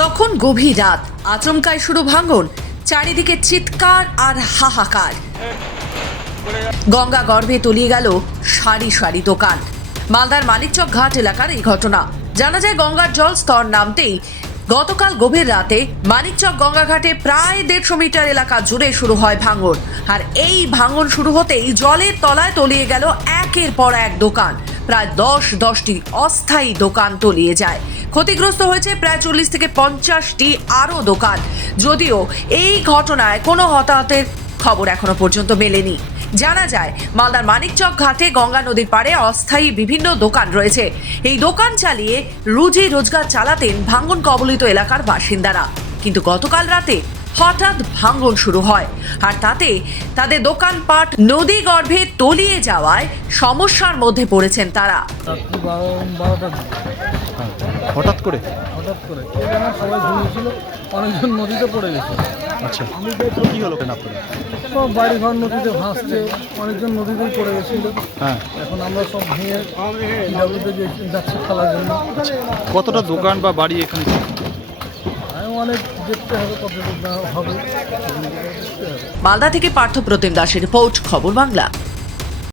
তখন গভীর রাত, আচমকায় শুরু ভাঙন, চারিদিকে চিৎকার আর হাহাকার। গঙ্গা গর্ভে তলিয়ে গেল সারি সারি দোকান। মালদার মানিকচক ঘাট এলাকার এই ঘটনা। জানা যায়, গঙ্গার জল স্তর নামতেই গতকাল গভীর রাতে মানিকচক গঙ্গাঘাটে প্রায় 150 মিটার এলাকা জুড়ে শুরু হয় ভাঙন। আর এই ভাঙন শুরু হতেই জলের তলায় তলিয়ে গেল একের পর এক দোকান। প্রায় 10টি অস্থায়ী দোকান তলিয়ে যায়। ক্ষতিগ্রস্ত হয়েছে প্রায় 40 থেকে 50টি আরও দোকান। যদিও এই ঘটনায় কোনো হতাহতের খবর এখনো পর্যন্ত মেলেনি। জানা যায়, মালদার মানিকচক ঘাটে গঙ্গা নদীর পাড়ে অস্থায়ী বিভিন্ন দোকান রয়েছে। এই দোকান চালিয়ে রুজি রোজগার চালাতেন ভাঙন কবলিত এলাকার বাসিন্দারা। কিন্তু গতকাল রাতে হঠাৎ ভাঙন শুরু হয়, আর তাতে তাদের দোকানপাট নদী গর্ভে তলিয়ে যাওয়ায় সমস্যার মধ্যে পড়েছেন তারা। হঠাৎ করে সবাই ঘুমিয়েছিল, অনেকজন নদীতে পড়ে গেছে। আচ্ছা, কি হলো কেন আপনাদের? সব বাড়িঘর নদীতে ভাসছে, অনেকজন নদীতেই পড়ে গেছিল। হ্যাঁ, এখন আমরা সব ভেঙে ডাবলুতে যাচ্ছি খেলার জন্য। কতটা দোকান বা বাড়ি এখানে? অনেক দেখতে হবে, কত হবে। মালদা থেকে পার্থ প্রতিম দাসের রিপোর্ট, খবর বাংলা।